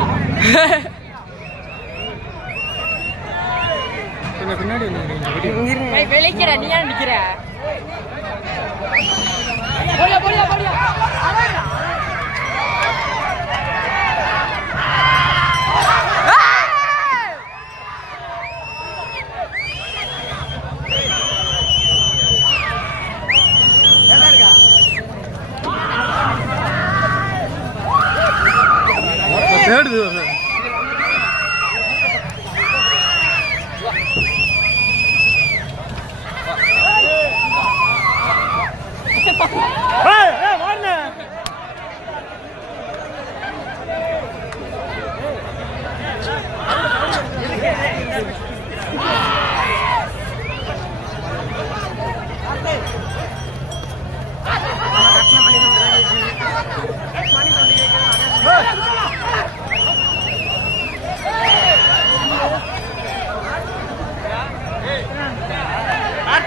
கொஞ்சம் பின்னாடி வந்து விளைக்கிற நீ ஏன் நிக்கிற? தேடுது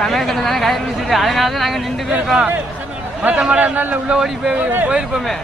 ரமேஷ் தானே கயிறு வீசிட்டு அதனால தான் நாங்கள் நின்று போயிருக்கோம் மற்ற மாடம் இருந்தாலும் உள்ள ஓடி போய் போயிருப்போமே